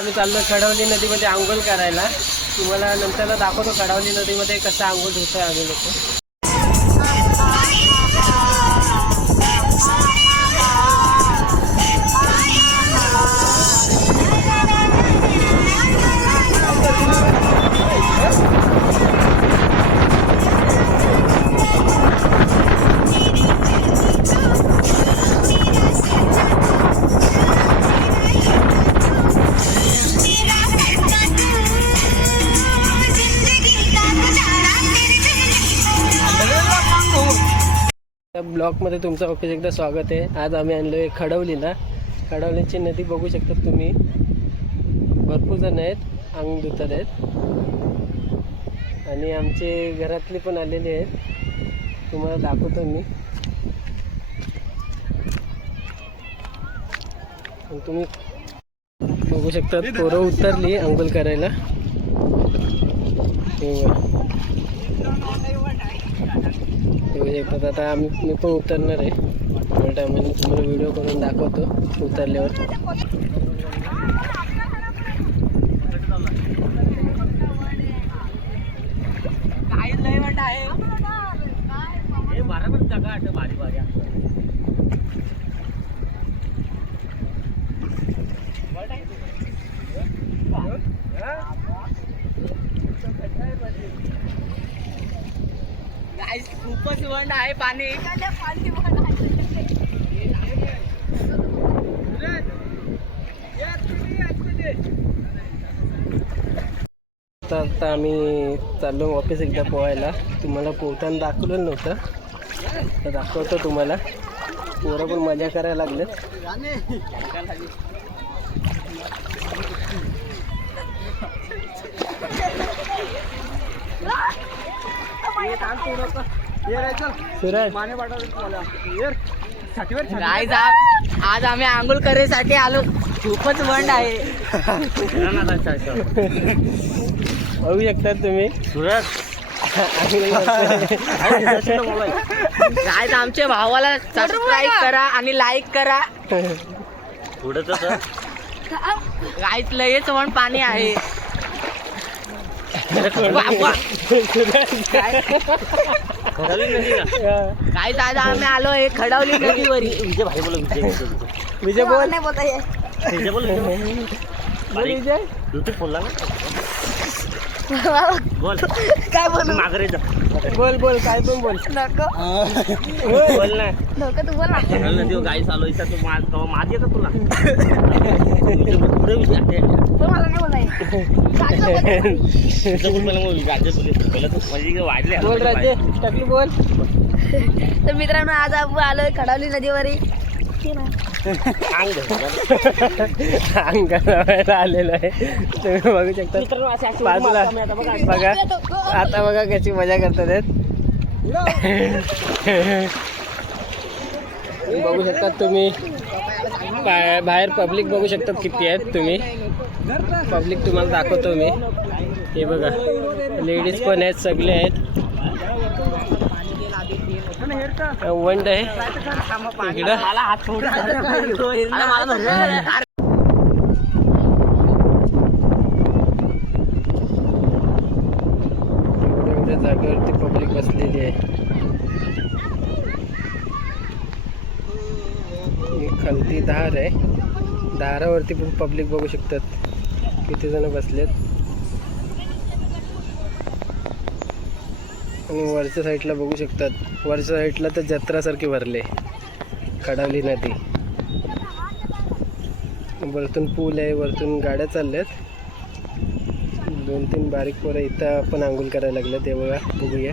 आम्ही चाललो खडवली नदीमध्ये आंघोळ करायला. तुम्हाला नंतर दाखवतो खडवली नदीमध्ये कसं आंघोळ धुतोय आम्ही लोक. ब्लॉगमध्ये तुमचं ऑफिस एकदा स्वागत आहे. आज आम्ही आणलो आहे खडवलीला. खडवलीची नदी बघू शकता तुम्ही. भरपूर जण आहेत अंग धुतात आहेत आणि आमचे घरातले पण आलेले आहेत. तुम्हाला दाखवतो मी. तुम्ही बघू शकता पोरं उतरली अंघोळ करायला. शकतात आता मी पण उतरणार आहे. थोड्या टायमाने तुम्हाला व्हिडिओ करून दाखवतो उतरल्यावर. खूपच वंड आहे पाणी. आता आम्ही चाललो ऑफिस एकदा पोहायला. तुम्हाला पोहताना दाखवलं नव्हतं तर दाखवतो तुम्हाला. पोरं पण मजा करायला लागलेत. आज आम्ही आंघोळ करायसाठी आलो. खूपच वंड आहे. बघू शकता तुम्ही. गाईज आमच्या भावाला सबस्क्राईब करा आणि लाईक करा. गाईज लयच वंड पाणी आहे. काय दादा आम्ही आलोय खडवली नदीवर. विजय बोल. नाही बोलता येत. विजय बोल. विजय बोल काय बोलू. माघारी जा. बोल बोल काय पण बोल. नको बोल ना. नको तू बोल ना. नदी गाई चालू इथं तू माझी येतं तुला. पुढे मला नाही बोलाय. बोल राजे टाकली बोल. तर मित्रांनो आज आपण आलोय खडवली नदीवर. अंगाला आलेलं आहे तुम्ही बघू शकता. बाजूला बघा आता बघा कशी मजा करतात. बघू शकता तुम्ही. बाहेर पब्लिक बघू शकता किती आहेत तुम्ही. पब्लिक तुम्हाला दाखवतो मी. हे बघा लेडीज पण आहेत सगळे आहेत. वंड आहे इकडं. जागेवरती पब्लिक बसलेली आहे. खालती धार आहे. दारावरती पण पब्लिक बघू शकतात किती जण बसलेत. आणि वरच्या साईडला बघू शकतात. वरच्या साईडला तर जत्रासारखे भरले खडवली नदी. वरतून पूल आहे. वरतून गाड्या चालल्यात. 2-3 बारीक पोरं इथं पण आंघोळ करायला लागलं. ते बघा बघूया.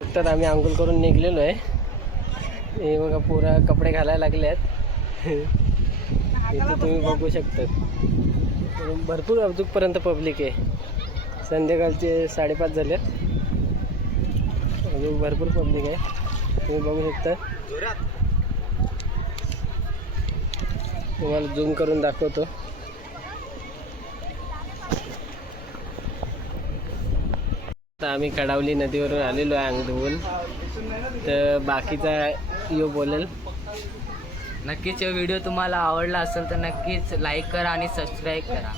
तर आम्ही आंघोळ करून निघलेलो आहे. हे बघा पोरं कपडे घालायला लागले आहेत. इथे तुम्ही बघू शकता भरपूर अजूनपर्यंत पब्लिक आहे. संध्याकाळचे 5:30 झाले. अजून भरपूर पब्लिक आहे. तुम्ही बघू शकता. तुम्हाला झूम करून दाखवतो. आता आम्ही कडावली नदीवरून आलेलो आहे अंग धुवून. तर बाकीचा यो बोलेल. नक्कीच व्हिडिओ तुम्हाला आवडला असेल तर नक्कीच लाईक करा आणि सबस्क्राईब करा.